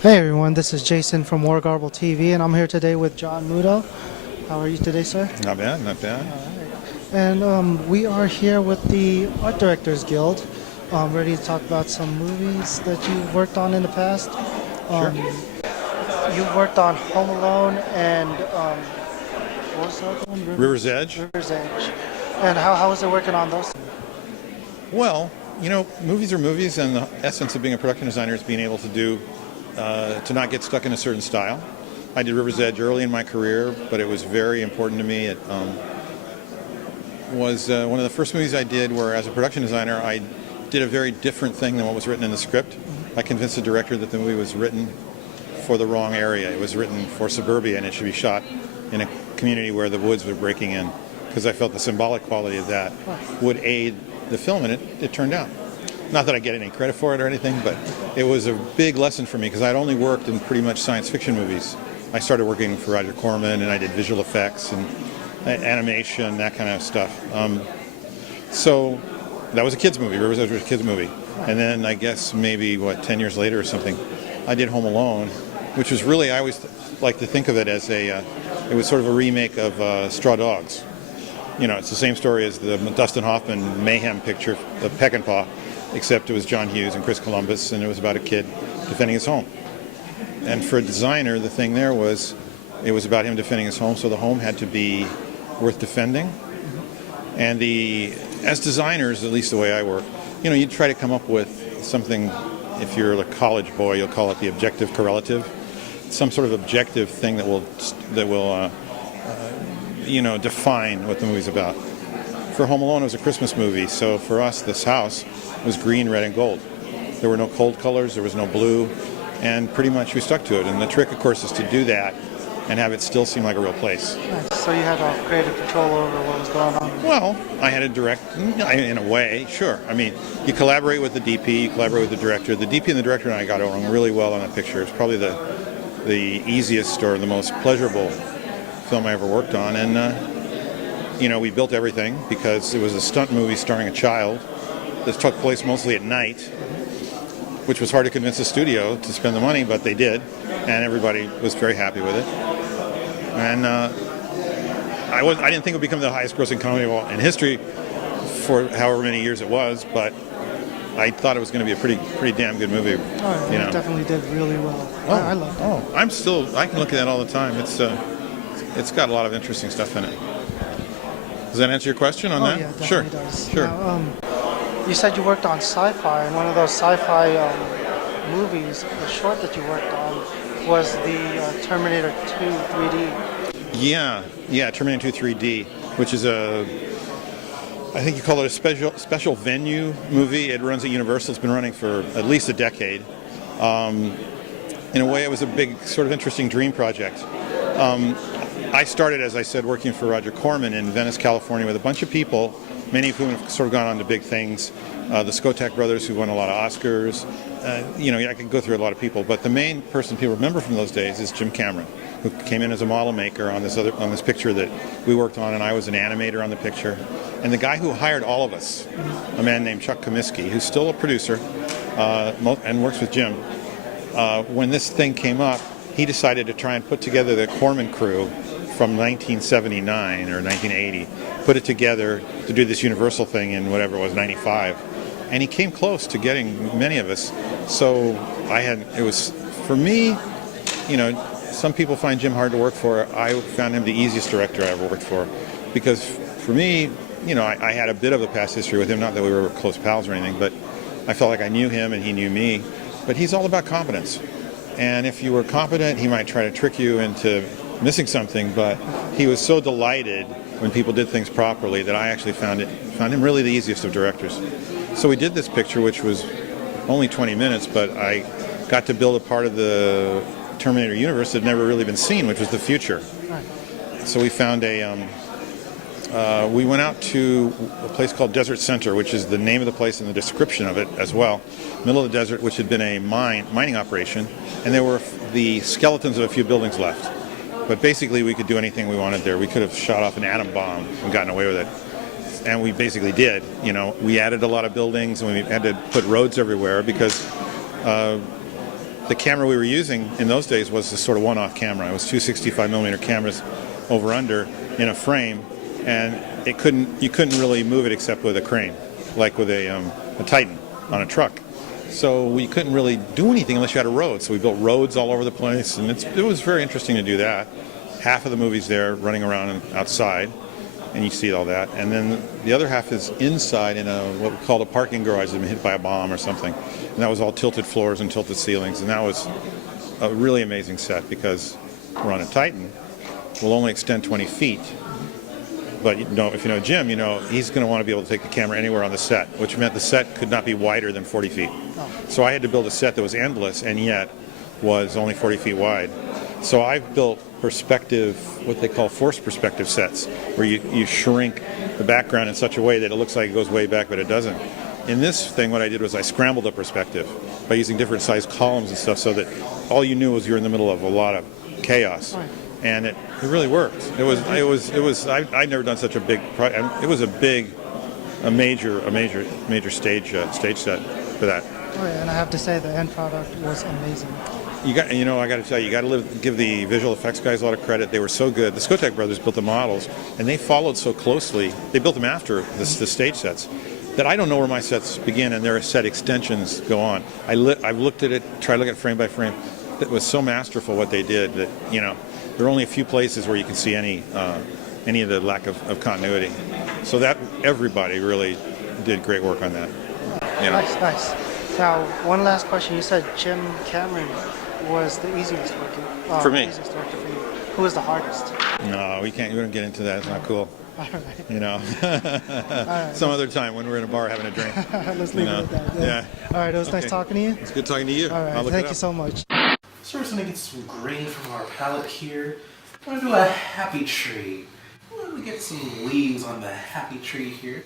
Hey everyone, this is Jason from War Garble TV, and I'm here today with John Muto. How are you today, sir? Not bad, not bad. And we are here with the Art Directors Guild, ready to talk about some movies that you've worked on in the past. Sure. You've worked on Home Alone and what was the other one? River's Edge. River's Edge. And how was it working on those? Well, you know, movies are movies, and the essence of being a production designer is being able to do, to not get stuck in a certain style. I did River's Edge early in my career, but it was very important to me. It was one of the first movies I did where, as a production designer, I did a very different thing than what was written in the script. I convinced the director that the movie was written for the wrong area. It was written for suburbia, and it should be shot in a community where the woods were breaking in, because I felt the symbolic quality of that would aid the film, and it turned out. Not that I get any credit for it or anything, but it was a big lesson for me, because I'd only worked in pretty much science fiction movies. I started working for Roger Corman, and I did visual effects and animation, that kind of stuff. So that was a kids movie. River's Edge was a kids movie. And then I guess maybe, 10 years later or something, I did Home Alone, which was really, I always like to think of it as it was sort of a remake of Straw Dogs. You know, it's the same story as the Dustin Hoffman Mayhem picture, The Peckinpah, except it was John Hughes and Chris Columbus, and it was about a kid defending his home. And for a designer, the thing there was, it was about him defending his home, so the home had to be worth defending. And as designers, at least the way I work, you know, you try to come up with something. If you're a college boy, you'll call it the objective correlative, some sort of objective thing that will define what the movie's about. For Home Alone, it was a Christmas movie, so for us, this house was green, red, and gold. There were no cold colors, there was no blue, and pretty much we stuck to it. And the trick, of course, is to do that and have it still seem like a real place. Nice. So you had creative control over what was going on? Well, I had to direct, in a way, sure. I mean, you collaborate with the DP, you collaborate with the director. The DP and the director and I got along really well on that picture. It's probably the easiest or the most pleasurable film I ever worked on. And, we built everything because it was a stunt movie starring a child that took place mostly at night, which was hard to convince the studio to spend the money, but they did, and everybody was very happy with it. And I didn't think it would become the highest-grossing comedy in history for however many years it was, but I thought it was going to be a pretty damn good movie. Oh, yeah, it definitely did really well. I loved it. I can look at that all the time. It's got a lot of interesting stuff in it. Does that answer your question on that? Yeah, it Sure. definitely does. Sure. Now, you said you worked on sci-fi, and one of those sci-fi movies, the short that you worked on, was the Terminator 2 3D. Yeah, Terminator 2 3D, which is I think you call it a special venue movie. It runs at Universal. It's been running for at least a decade. In a way, it was a big, sort of interesting dream project. I started, as I said, working for Roger Corman in Venice, California, with a bunch of people, many of whom have sort of gone on to big things. The Skotak brothers, who won a lot of Oscars. I could go through a lot of people, but the main person people remember from those days is Jim Cameron, who came in as a model maker on this picture that we worked on, and I was an animator on the picture. And the guy who hired all of us, a man named Chuck Comiskey, who's still a producer and works with Jim, when this thing came up, he decided to try and put together the Corman crew from 1979 or 1980, put it together to do this Universal thing in whatever it was, 95. And he came close to getting many of us. So it was, for me, some people find Jim hard to work for. I found him the easiest director I ever worked for. Because for me, I had a bit of a past history with him, not that we were close pals or anything, but I felt like I knew him and he knew me. But he's all about competence. And if you were competent, he might try to trick you into missing something, but he was so delighted when people did things properly that I actually found him really the easiest of directors. So we did this picture, which was only 20 minutes, but I got to build a part of the Terminator universe that had never really been seen, which was the future. So we found we went out to a place called Desert Center, which is the name of the place and the description of it as well. Middle of the desert, which had been a mining operation, and there were the skeletons of a few buildings left. But basically, we could do anything we wanted there. We could have shot off an atom bomb and gotten away with it. And we basically did. We added a lot of buildings, and we had to put roads everywhere because the camera we were using in those days was this sort of one-off camera. It was two 65mm cameras over under in a frame, and you couldn't really move it except with a crane, like with a Titan on a truck. So we couldn't really do anything unless you had a road. So we built roads all over the place, and it was very interesting to do that. Half of the movie's there running around outside, and you see all that. And then the other half is inside in what we called a parking garage that had been hit by a bomb or something. And that was all tilted floors and tilted ceilings. And that was a really amazing set because we're on a Titan. We'll only extend 20 feet. But if you know Jim, he's going to want to be able to take the camera anywhere on the set, which meant the set could not be wider than 40 feet. So I had to build a set that was endless and yet was only 40 feet wide. So I've built perspective, what they call forced perspective sets, where you shrink the background in such a way that it looks like it goes way back, but it doesn't. In this thing, what I did was I scrambled the perspective by using different size columns and stuff so that all you knew was you were in the middle of a lot of chaos. Right. And it really worked. I'd never done such a big project. It was a major stage set for that. Oh, yeah, and I have to say the end product was amazing. I got to tell you, you got to give the visual effects guys a lot of credit. They were so good. The Skotek brothers built the models, and they followed so closely. They built them after the stage sets that I don't know where my sets begin and their set extensions go on. I've looked at it, tried to look at it frame by frame. It was so masterful what they did that there are only a few places where you can see any of the lack of continuity. So that everybody really did great work on that. Nice. Now, one last question. You said Jim Cameron was the easiest working for me. Easiest working for you. Who was the hardest? No, we don't get into that. It's not cool. All right. Some other time when we're in a bar having a drink. Let's leave it at that. Yeah. All right. It was nice talking to you. It's good talking to you. All right. Thank you so much. So we're just gonna get some green from our palette here. We're gonna do a happy tree. We're gonna get some leaves on the happy tree here.